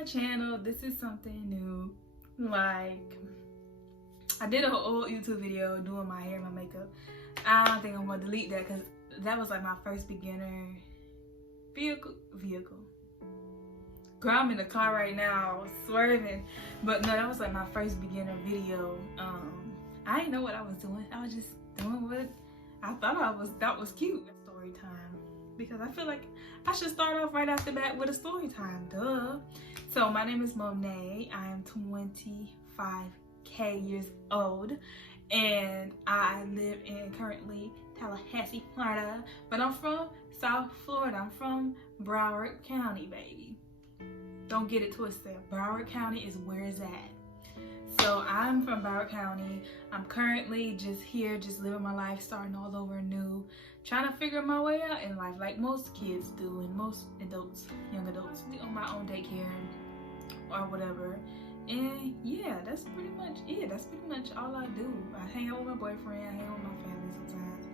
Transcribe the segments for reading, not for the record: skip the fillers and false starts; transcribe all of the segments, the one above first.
my channel, this is something new. Like, I did an old YouTube video doing my hair and my makeup. I don't think I'm gonna delete that because that was like my first beginner vehicle. Girl, I'm in the car right now swerving, but no, that was like my first beginner video. I didn't know what I was doing. I was just doing what I thought that was cute. Story time, because I feel like I should start off right off the bat with a story time, duh. So my name is Monet. I am 25K years old, and I live in currently Tallahassee, Florida, but I'm from South Florida. I'm from Broward County, baby. Don't get it twisted. Broward County is where it's at. So I'm from Broward County. I'm currently just here, just living my life, starting all over anew, trying to figure my way out in life like most kids do, and most adults, young adults, on my own daycare or whatever. And yeah, that's pretty much it. That's pretty much all I do. I hang out with my boyfriend, I hang out with my family sometimes.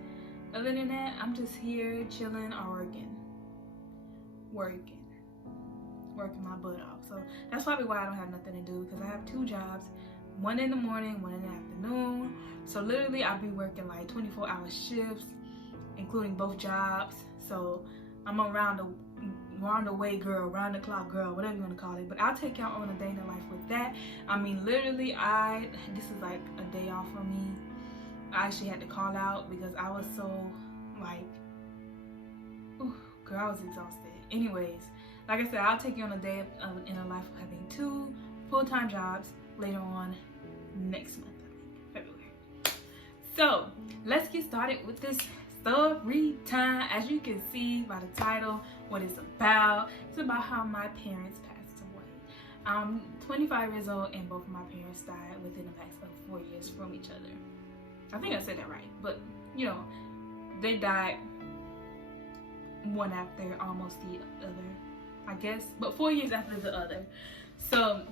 Other than that, I'm just here chilling or working my butt off. So that's probably why I don't have nothing to do, because I have 2 jobs, one in the morning, one in the afternoon. So literally I'll be working like 24-hour shifts, including both jobs. So I'm around the way girl, round the clock girl, whatever you want to call it. But I'll take y'all on a day in the life with that. I mean, literally, this is like a day off for me. I actually had to call out because I was so like, ooh, girl, I was exhausted. Anyways, like I said, I'll take you on a day in a life of having 2 full-time jobs later on next month, I think, February. So let's get started with this story time. As you can see by the title, what it's about. It's about how my parents passed away. I'm 25 years old and both of my parents died within the past of 4 years from each other. I think I said that right, but you know, they died one after almost the other, I guess, but 4 years after the other. So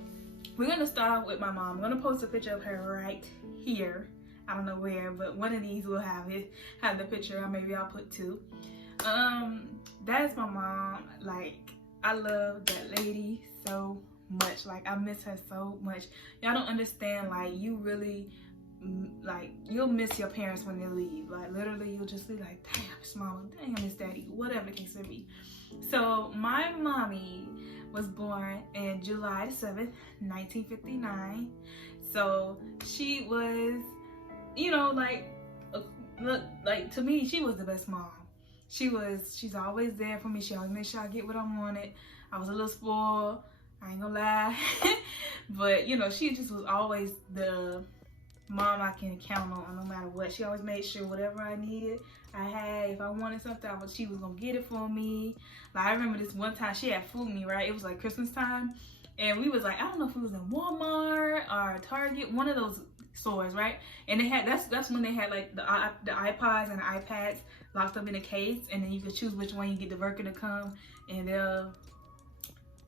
we're gonna start off with my mom. I'm gonna post a picture of her right here. I don't know where, but one of these will have the picture, or maybe I'll put 2. That is my mom. Like, I love that lady so much. Like, I miss her so much. Y'all don't understand. Like, you really, like, you'll miss your parents when they leave. Like, literally, you'll just be like, dang, I miss mama, dang, I miss daddy, whatever the case may be. So my mommy was born in July 7th, 1959. So she was, you know, like to me, she was the best mom. She's always there for me. She always made sure I get what I wanted. I was a little spoiled, I ain't gonna lie. But you know, she just was always the mom I can count on no matter what. She always made sure whatever I needed, I had. If I wanted something, she was gonna get it for me. Like, I remember this one time she had fooled me, right? It was like Christmas time, and we was like, I don't know if it was in Walmart or Target, one of those stores, right? And they had, that's when they had like the iPods and the iPads locked up in a case, and then you could choose which one you get the worker to come, and they'll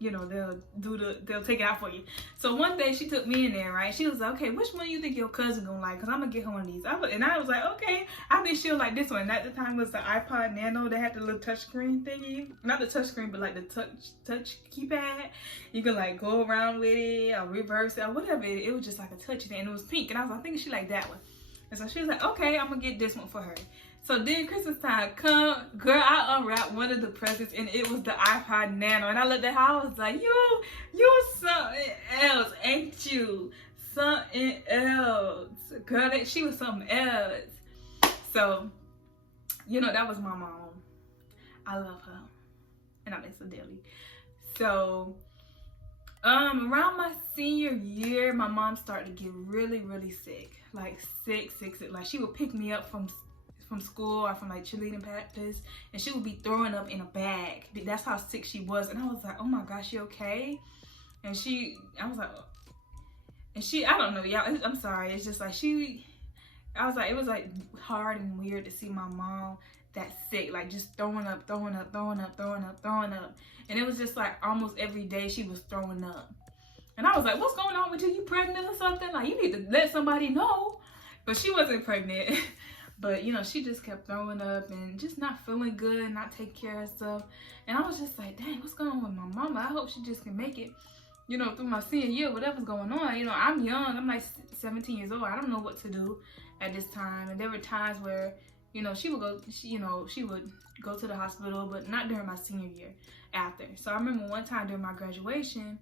take it out for you. So one day she took me in there, right? She was like, okay, which one you think your cousin gonna like? Cause I'm gonna get her one of these. And I was like, okay, I think she'll like this one. And at the time was the iPod Nano that had the little touch screen thingy. Not the touch screen, but like the touch keypad. You could like go around with it or reverse it or whatever. It was just like a touch thing, and it was pink. And I was like, I think she liked that one. And so she was like, okay, I'm gonna get this one for her. So then Christmas time come, girl, I unwrapped one of the presents, and it was the iPod Nano. And I looked at her, I was like, you something else, ain't you? Something else. Girl, she was something else. So, you know, that was my mom. I love her, and I miss her dearly. So, around my senior year, my mom started to get really, really sick. Like, sick. Like, she would pick me up from school or from like cheerleading practice, and she would be throwing up in a bag. That's how sick she was. And I was like, oh my gosh, she okay? And I was like, and I don't know, y'all, I'm sorry, it's just like it was like hard and weird to see my mom that sick, like just throwing up. And it was just like almost every day she was throwing up. And I was like, what's going on with you? You pregnant or something? Like, you need to let somebody know. But she wasn't pregnant. But, you know, she just kept throwing up and just not feeling good, not taking care of herself. And I was just like, dang, what's going on with my mama? I hope she just can make it. you know, through my senior year, whatever's going on, you know, I'm young. I'm like 17 years old. I don't know what to do at this time. And there were times where, you know, she would go to the hospital, but not during my senior year, after. So I remember one time during my graduation,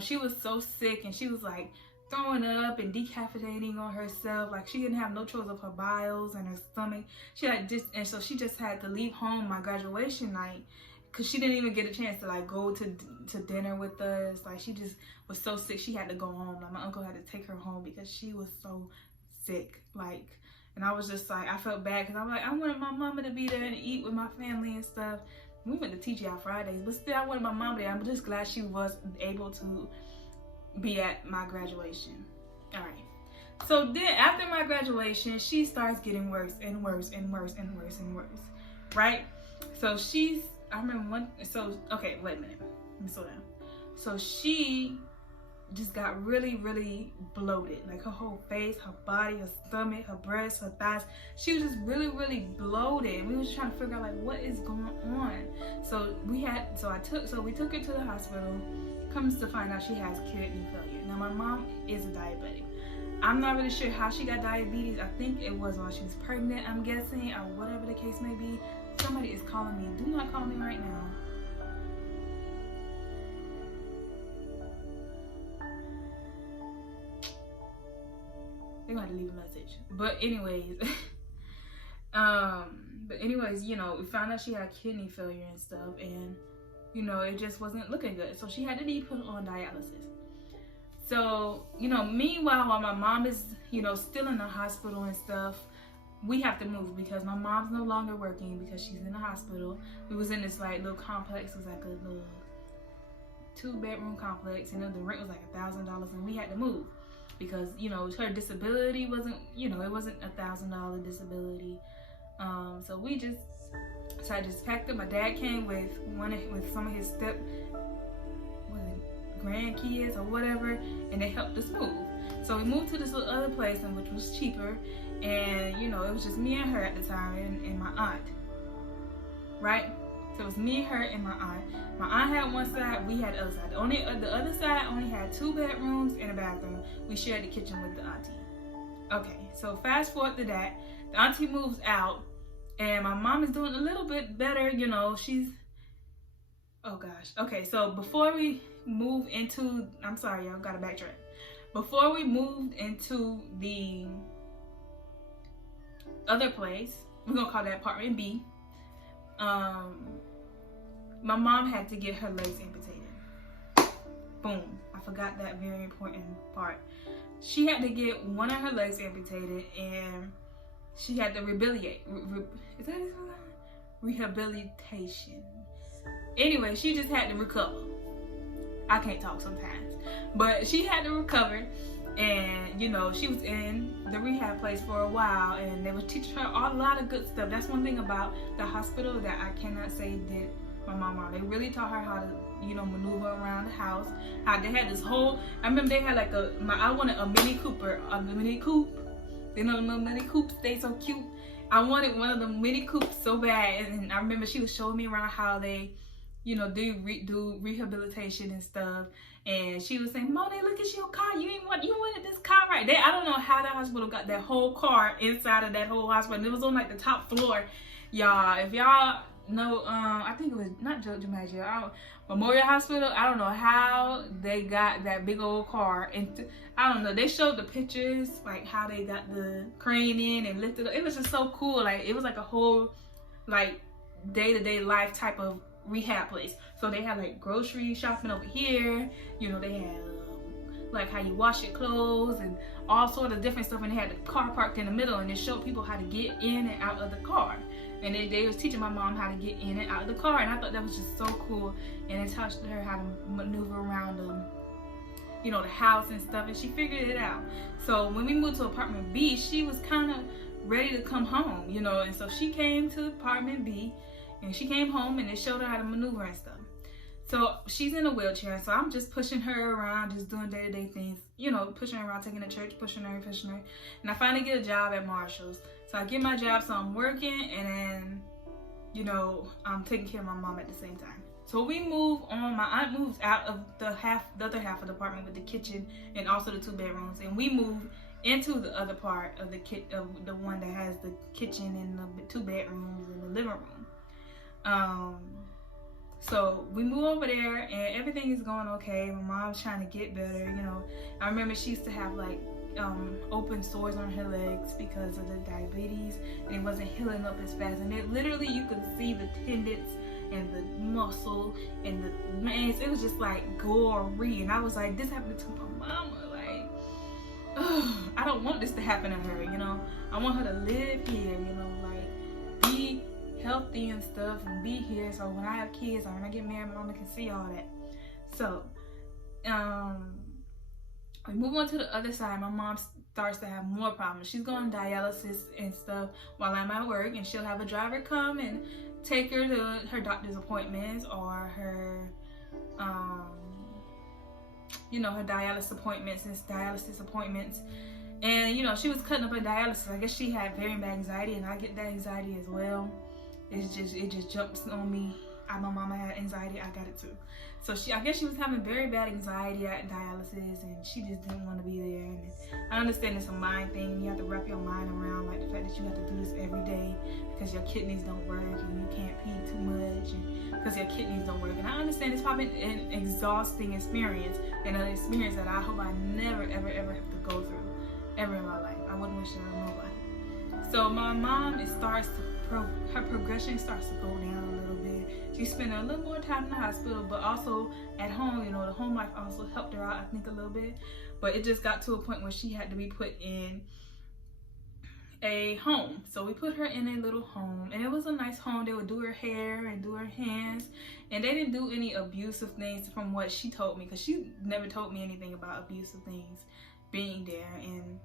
she was so sick and she was like throwing up and decaffeinating on herself. Like she didn't have no choice of her bowels and her stomach. And so she just had to leave home my graduation night because she didn't even get a chance to like go to dinner with us. Like she just was so sick, she had to go home. Like my uncle had to take her home because she was so sick. Like, and I was just like, I felt bad because I was like, I wanted my mama to be there and eat with my family and stuff. We went to TGI Fridays, but still I wanted my mom there. I'm just glad she was able to be at my graduation. All right. So then after my graduation, she starts getting worse and worse and worse and worse and worse. Right? So I remember okay, wait a minute. Let me slow down. So she just got really, really bloated. Like her whole face, her body, her stomach, her breasts, her thighs. She was just really, really bloated. And we was trying to figure out like what is going on. So we took her to the hospital. Comes to find out she has kidney failure. Now my mom is a diabetic. I'm not really sure how she got diabetes. I think it was while she was pregnant, I'm guessing, or whatever the case may be. Somebody is calling me. Do not call me right now. They're gonna have to leave a message. But anyways, you know, we found out she had kidney failure and stuff, and you know, it just wasn't looking good. So she had to be put on dialysis. So, you know, meanwhile, while my mom is, you know, still in the hospital and stuff, we have to move because my mom's no longer working because she's in the hospital. We was in this like little complex. It was like a little 2-bedroom complex, and the rent was like $1,000, and we had to move because, you know, her disability wasn't, you know, it wasn't $1,000 disability. So I just packed up. My dad came with some of his grandkids or whatever, and they helped us move. So we moved to this little other place, which was cheaper, and you know, it was just me and her at the time, and my aunt. Right? So it was me, her, and my aunt. My aunt had one side, we had the other side. The other side only had 2 bedrooms and a bathroom. We shared the kitchen with the auntie. Okay, so fast forward to that. The auntie moves out, and my mom is doing a little bit better, you know, oh gosh. Okay, so before we move into, I'm sorry, y'all, gotta backtrack. Before we moved into the other place, we're gonna call that apartment B, my mom had to get her legs amputated. Boom, I forgot that very important part. She had to get one of her legs amputated, and she had to rehabilitation. Anyway, she just had to recover. I can't talk sometimes, but she had to recover, and you know, she was in the rehab place for a while, and they were teaching her a lot of good stuff. That's one thing about the hospital that I cannot say did my mom wrong. They really taught her how to, you know, maneuver around the house. How they had this whole, I remember they had like I wanted a Mini Cooper, a Mini Coupe. You know, the little Mini Coupes, they so cute. I wanted one of the Mini Coupes so bad, and I remember she was showing me around how they, you know, do rehabilitation and stuff. And she was saying, Monet, look at your car. You wanted this car, right? I don't know how that hospital got that whole car inside of that whole hospital. And it was on like the top floor, y'all. If y'all know, I think it was not Judge Maggio, Memorial Hospital. I don't know how they got that big old car. And I don't know. They showed the pictures, like how they got the crane in and lifted up. It was just so cool. Like it was like a whole like day-to-day life type of rehab place. So they had like grocery shopping over here, you know, they had like how you wash your clothes and all sort of different stuff, and they had the car parked in the middle, and they showed people how to get in and out of the car, and they was teaching my mom how to get in and out of the car, and I thought that was just so cool. And it taught her how to maneuver around you know, the house and stuff, and she figured it out. So when we moved to apartment B, she was kind of ready to come home, you know, and so she came to apartment B, and she came home, and it showed her how to maneuver and stuff. So she's in a wheelchair, so I'm just pushing her around, just doing day-to-day things, you know, pushing her around, taking her to church, pushing her. And I finally get a job at Marshall's. So I get my job, so I'm working, and then, you know, I'm taking care of my mom at the same time. So we move on. My aunt moves out of the other half of the apartment with the kitchen and also the 2 bedrooms, and we move into the other part of the one that has the kitchen and the 2 bedrooms and the living room. So we move over there and everything is going okay. My mom's trying to get better, you know. I remember she used to have like open sores on her legs because of the diabetes, and it wasn't healing up as fast. And it literally, you could see the tendons and the muscle and the veins. It was just like gory, and I was like, this happened to my mama. Like, ugh, I don't want this to happen to her, you know. I want her to live here, you know, like be healthy and stuff and be here, so when I have kids or when I get married, my mama can see all that. So we move on to the other side. My mom starts to have more problems. She's going dialysis and stuff while I'm at work, and she'll have a driver come and take her to her doctor's appointments or her you know, her dialysis appointments. And you know, she was cutting up her dialysis. I guess she had very bad anxiety, and I get that anxiety as well. It just jumps on me. My mama had anxiety, I got it too. So I guess she was having very bad anxiety at dialysis, and she just didn't want to be there. And I understand it's a mind thing. You have to wrap your mind around like the fact that you have to do this every day because your kidneys don't work and you can't pee too much and because your kidneys don't work. And I understand it's probably an exhausting experience, and an experience that I hope I never ever have to go through ever in my life. I wouldn't wish it on nobody. So my mom, her progression starts to go down a little bit. She's spending a little more time in the hospital, but also at home. You know, the home life also helped her out, I think, a little bit. But it just got to a point where she had to be put in a home. So we put her in a little home, and it was a nice home. They would do her hair and do her hands, and they didn't do any abusive things from what she told me, because she never told me anything about abusive things being there. And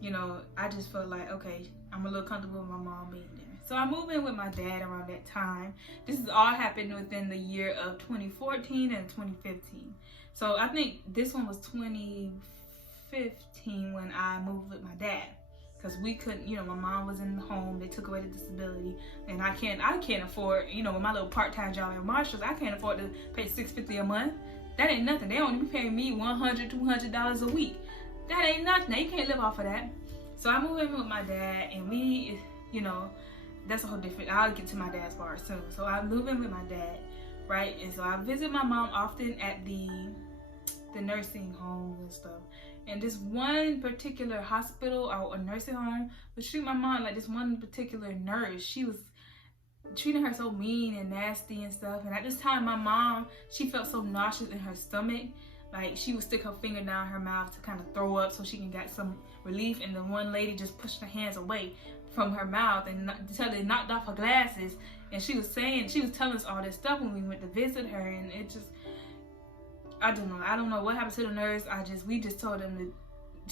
you know, I just felt like, okay, I'm a little comfortable with my mom being there. So I moved in with my dad around that time. This is all happened within the year of 2014 and 2015. So I think this one was 2015 when I moved with my dad, because we couldn't, you know, my mom was in the home. They took away the disability, and I can't afford, you know, with my little part-time job at Marshall's, I can't afford to pay $650 a month. That ain't nothing. They only be paying me $100, $200 a week. That ain't nothing. You can't live off of that. So I moved in with my dad, and we, you know, that's a whole different, I'll get to my dad's part soon. So I moved in with my dad, right? And so I visit my mom often at the nursing homes and stuff. And this one particular hospital or a nursing home would treat my mom like this one particular nurse. She was treating her so mean and nasty and stuff. And at this time, my mom, she felt so nauseous in her stomach. Like, she would stick her finger down her mouth to kind of throw up so she can get some relief. And the one lady just pushed her hands away from her mouth and until they knocked off her glasses. And she was telling us all this stuff when we went to visit her. And it just, I don't know what happened to the nurse. We just told them that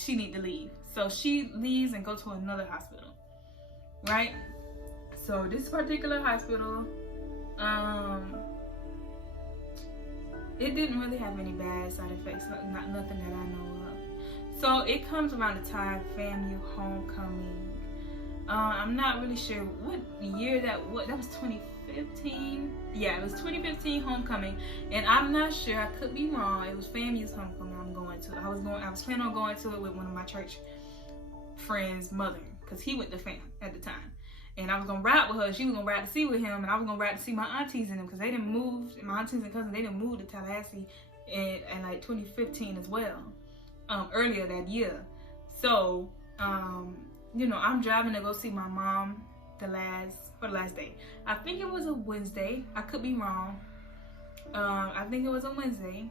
she need to leave. So she leaves and go to another hospital, right? So this particular hospital, it didn't really have any bad side effects, not nothing that I know of. So it comes around the time FAMU homecoming. I'm not really sure what year that was. That was 2015. Yeah, it was 2015 homecoming, and I'm not sure. I could be wrong. It was FAMU's homecoming I'm going to. I was planning on going to it with one of my church friends' mother, because he went to FAM at the time. And I was gonna ride with her. She was gonna ride to see with him, and I was gonna ride to see my aunties and them, because they didn't move. My aunties and cousins, they didn't move to Tallahassee in like 2015 as well, earlier that year. So, you know, I'm driving to go see my mom for the last day. I think it was a Wednesday. I could be wrong. I think it was a Wednesday.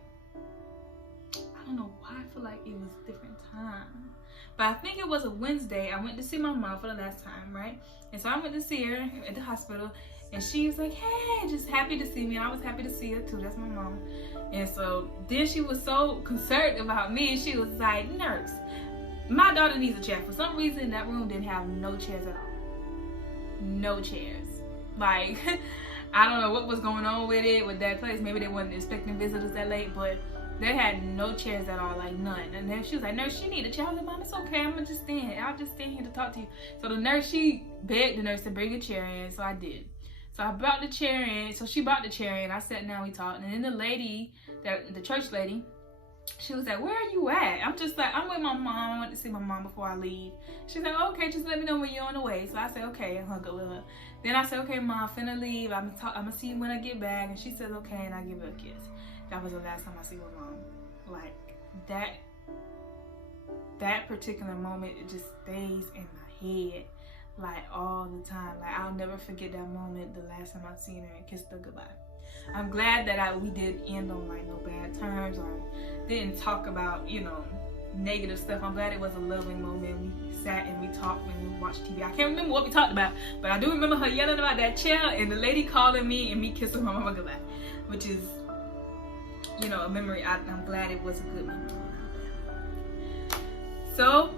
I don't know why I feel like it was a different time. But I think it was a Wednesday. I went to see my mom for the last time, right? And so I went to see her at the hospital, and she was like, hey, just happy to see me. And I was happy to see her too. That's my mom. And so then she was so concerned about me. She was like, nurse, my daughter needs a chair. For some reason, that room didn't have no chairs at all. No chairs. Like, I don't know what was going on with it, with that place. Maybe they wasn't expecting visitors that late, but they had no chairs at all, like none. And then she was like, nurse, she need a chair. I was like, mom, it's okay. I'm gonna just stand. I'll just stand here to talk to you. So the nurse, she begged the nurse to bring a chair in, so I did. So I brought the chair in. So she brought the chair in. I sat down, we talked. And then the lady, the church lady, she was like, where are you at? I'm just like, I'm with my mom. I went to see my mom before I leave. She's like, okay, just let me know when you're on the way. So I said, okay, and hung up with her. Then I said, okay, Mom, finna leave. I'm gonna see you when I get back. And she said, okay, and I give her a kiss. That was the last time I see my mom. Like, that particular moment, it just stays in my head, like, all the time. Like, I'll never forget that moment, the last time I seen her and kissed her goodbye. I'm glad that we did end on, like, no bad terms or didn't talk about, you know, negative stuff. I'm glad it was a loving moment. We sat and we talked and we watched TV. I can't remember what we talked about, but I do remember her yelling about that chair and the lady calling me and me kissing my mama goodbye, which is, you know, a memory. I'm glad it was a good memory. So,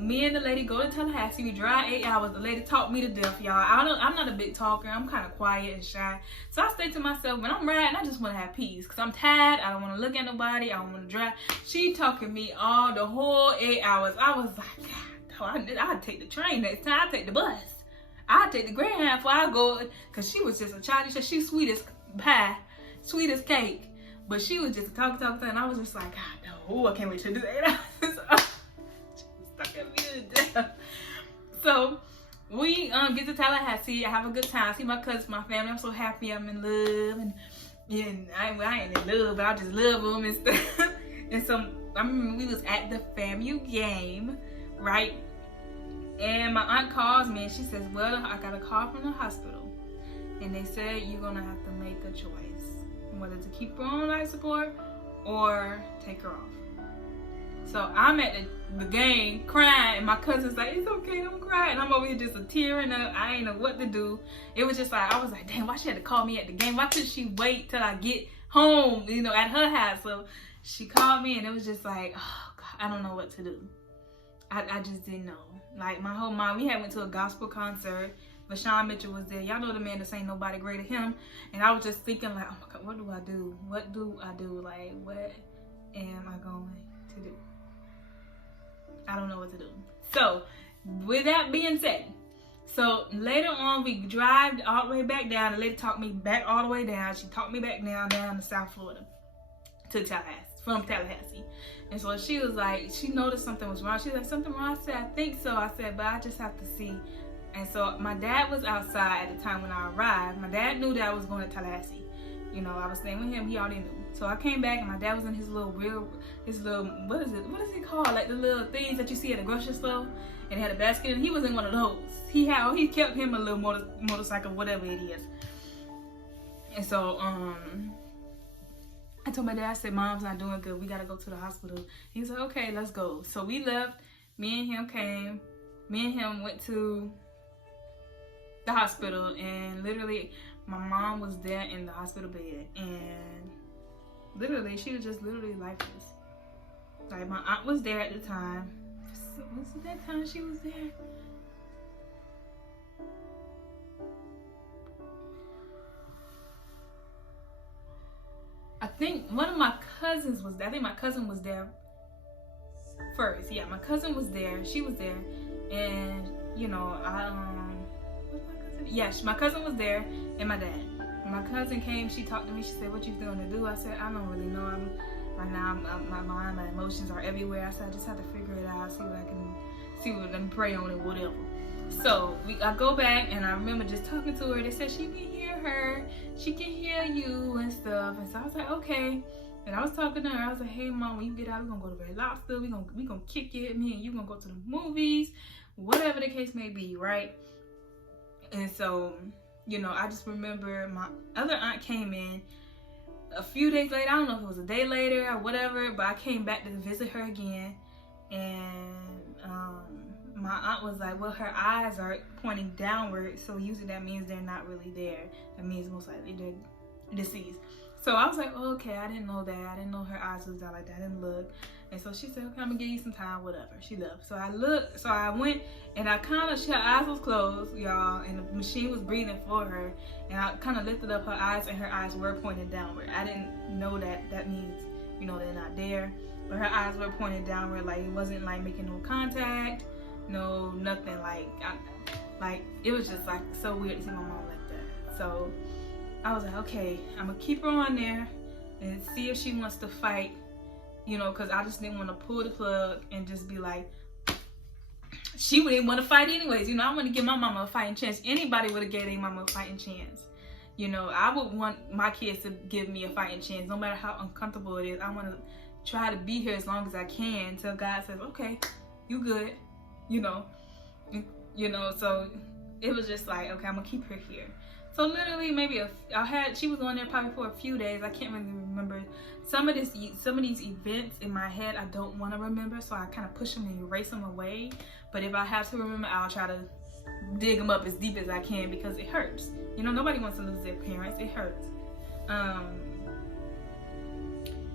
me and the lady go to Tallahassee. We drive 8 hours. The lady taught me to death, y'all. I'm not a big talker. I'm kind of quiet and shy. So I stay to myself. When I'm riding, I just want to have peace. Because I'm tired. I don't want to look at nobody. I don't want to drive. She talking me all the whole 8 hours. I was like, God, I'd take the train next time. I'd take the bus. I'd take the Greyhound before I go. Because she was just a child. She's sweet as pie. Sweet as cake. But she was just talking. And I was just like, God, no. I can't wait to do 8 hours. Stuck at me to death. So we get to Tallahassee. I have a good time. See my cousins, my family. I'm so happy. I'm in love, and I ain't in love, but I just love them and stuff. And so I remember we was at the FAMU game, right? And my aunt calls me and she says, "Well, I got a call from the hospital, and they said you're gonna have to make a choice whether to keep her on life support or take her off." So I'm at the game crying, and my cousin's like, "It's okay, don't cry." And I'm over here just tearing up. I ain't know what to do. It was just like, I was like, damn, why she had to call me at the game? Why couldn't she wait till I get home, you know, at her house? So she called me, and it was just like, oh, God, I don't know what to do. I just didn't know. Like, my whole mind, we had went to a gospel concert. Vashawn Mitchell was there. Y'all know the man, this ain't nobody greater him. And I was just thinking, like, oh, my God, what do I do? What do I do? Like, what am I going to do? I don't know what to do. So, with that being said, so later on we drive all the way back down. The lady talked me back all the way down. She talked me back down to South Florida, to Tallahassee, from Tallahassee. And so she was like, she noticed something was wrong. She was like, something wrong? I said, I think so. I said, but I just have to see. And so my dad was outside at the time when I arrived. My dad knew that I was going to Tallahassee. You know, I was staying with him. He already knew. So I came back and my dad was in his little, what is it called? Like the little things that you see at a grocery store. And he had a basket, and he was in one of those. He kept him a little motorcycle, whatever it is. And so, I told my dad, I said, Mom's not doing good. We got to go to the hospital. He was like, okay, let's go. So we left. Me and him came. Me and him went to the hospital, and literally my mom was there in the hospital bed, and literally she was just literally lifeless. Like, my aunt was there at the time. Was it that time she was there? I think one of my cousins was there. I think my cousin was there first. Yeah, my cousin was there. She was there, and you know, what's my cousin? Yes, my cousin was there, and my dad. When my cousin came, she talked to me. She said, "What you going to do?" I said, "I don't really know. Right now, my mind, my emotions are everywhere." I said, "I just have to figure it out. See what I can pray on it, whatever." So I go back, and I remember just talking to her. They said she can hear her, she can hear you and stuff. And so I was like, okay. And I was talking to her. I was like, "Hey, Mom, when you get out, we're gonna go to Red Lobster. We gonna kick it. Me and you gonna go to the movies, whatever the case may be, right?" And so, you know, I just remember my other aunt came in a few days later. I don't know if it was a day later or whatever, but I came back to visit her again, and my aunt was like, well, her eyes are pointing downward, so usually that means they're not really there. That means most likely they're deceased. So I was like, oh, okay, I didn't know that. I didn't know her eyes was down like that. I didn't look. And so she said, okay, I'm gonna give you some time, whatever. She left. So I went, and her eyes was closed, y'all, and the machine was breathing for her. And I kind of lifted up her eyes, and her eyes were pointing downward. I didn't know that means, you know, they're not there. But her eyes were pointing downward, like it wasn't like making no contact, no, nothing. Like, Like, it was just like so weird to see my mom like that. So I was like, okay, I'm gonna keep her on there and see if she wants to fight, you know, because I just didn't want to pull the plug and just be like, she wouldn't want to fight anyways. You know, I want to give my mama a fighting chance. Anybody would have gave their mama a fighting chance. You know, I would want my kids to give me a fighting chance, no matter how uncomfortable it is. I want to try to be here as long as I can until God says, okay, you good, you know. So it was just like, okay, I'm gonna keep her here. So literally, maybe she was on there probably for a few days. I can't really remember some of these events in my head. I don't want to remember, so I kind of push them and erase them away. But if I have to remember, I'll try to dig them up as deep as I can, because it hurts. You know, nobody wants to lose their parents. It hurts.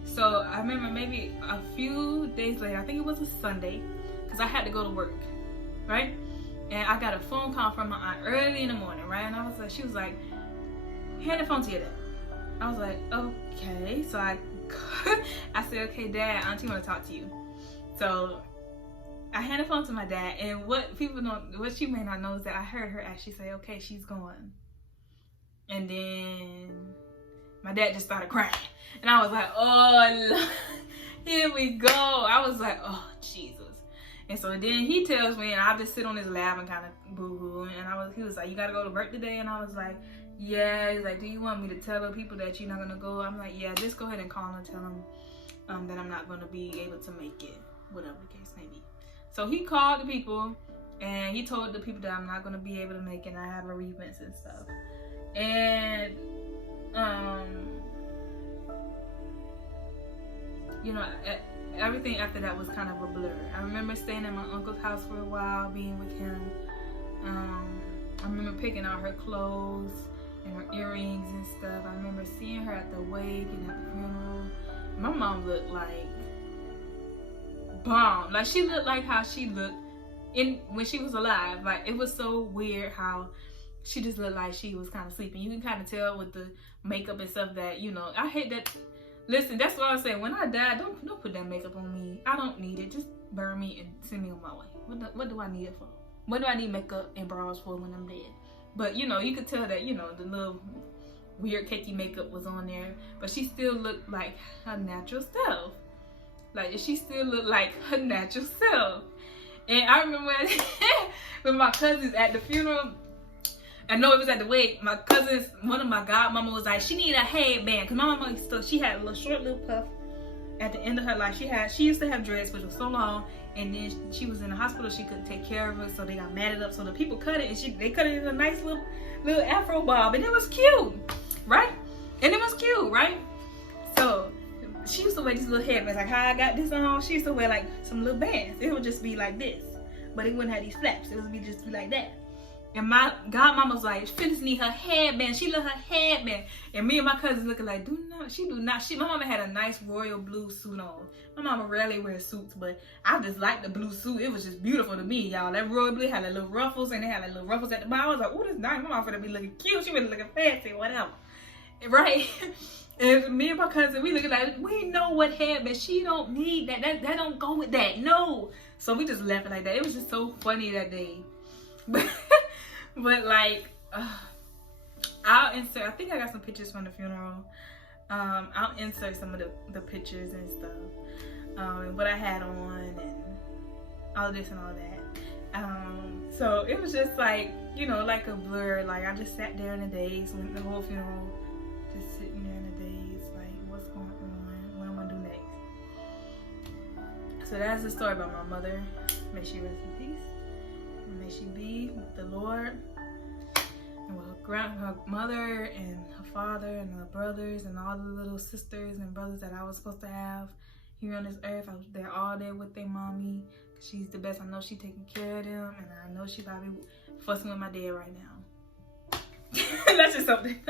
So I remember maybe a few days later, I think it was a Sunday, because I had to go to work, right? And I got a phone call from my aunt early in the morning, right? And I was like, she was like, hand the phone to your dad. I was like, okay. So I said, okay, Dad, Auntie want to talk to you. So I handed the phone to my dad, and what you may not know is that I heard her actually say, okay, she's gone. And then my dad just started crying. And I was like, oh, here we go. I was like, oh, Jesus. And so then he tells me, and I just sit on his lap and kind of boo-hoo. And he was like, you got to go to work today? And I was like, yeah. He's like, do you want me to tell the people that you're not going to go? I'm like, yeah, just go ahead and call and tell them that I'm not going to be able to make it, whatever the case may be. So he called the people, and he told the people that I'm not going to be able to make it, and I have bereavements and stuff. And, you know, everything after that was kind of a blur. I remember staying at my uncle's house for a while, being with him. I remember picking out her clothes and her earrings and stuff. I remember seeing her at the wake and at the funeral. My mom looked like bomb. Like, she looked like how she looked when she was alive. Like, it was so weird how she just looked like she was kind of sleeping. You can kind of tell with the makeup and stuff that, you know, I hate that. Listen, that's what I say. When I die, don't put that makeup on me. I don't need it. Just burn me and send me on my way. What do I need it for? What do I need makeup and bras for when I'm dead? But, you know, you could tell that, you know, the little weird cakey makeup was on there. But she still looked like her natural self. Like, she still looked like her natural self. And I remember when my cousins at the funeral, I know it was at the wake, my cousins, one of my godmama was like, she need a headband. Because my mama, she had a little short little puff at the end of her life. She used to have dreads, which was so long. And then she was in the hospital. She couldn't take care of it. So they got matted up. So the people cut it. And they cut it in a nice little afro bob. And it was cute. Right? And it was cute. Right? So she used to wear these little headbands. Like how I got this on. She used to wear like some little bands. It would just be like this. But it wouldn't have these flaps. It would just be like that. And my godmama was like, Phyllis need her headband. She love her headband. And me and my cousins looking like, she do not. My mama had a nice royal blue suit on. My mama rarely wears suits, but I just liked the blue suit. It was just beautiful to me, y'all. That royal blue had the little ruffles, and they had the little ruffles at the bottom. I was like, oh, this nice. My mama finna be looking cute. She finna looking fancy, whatever. Right? And me and my cousin, we looking like, we know what headband. She don't need that. That don't go with that. No. So we just left it like that. It was just so funny that day. But like, I'll insert, I think I got some pictures from the funeral. I'll insert some of the pictures and stuff. And what I had on and all this and all that. So it was just like, you know, like a blur. Like I just sat there in the days when the whole funeral, just sitting there in the days, like what's going on, what I'm gonna do next. So that's the story about my mother. May she rest in peace. May she be with the Lord, and with her mother and her father and her brothers and all the little sisters and brothers that I was supposed to have here on this earth. They're all there with their mommy. She's the best. I know she's taking care of them, and I know she's probably fussing with my dad right now. That's just something.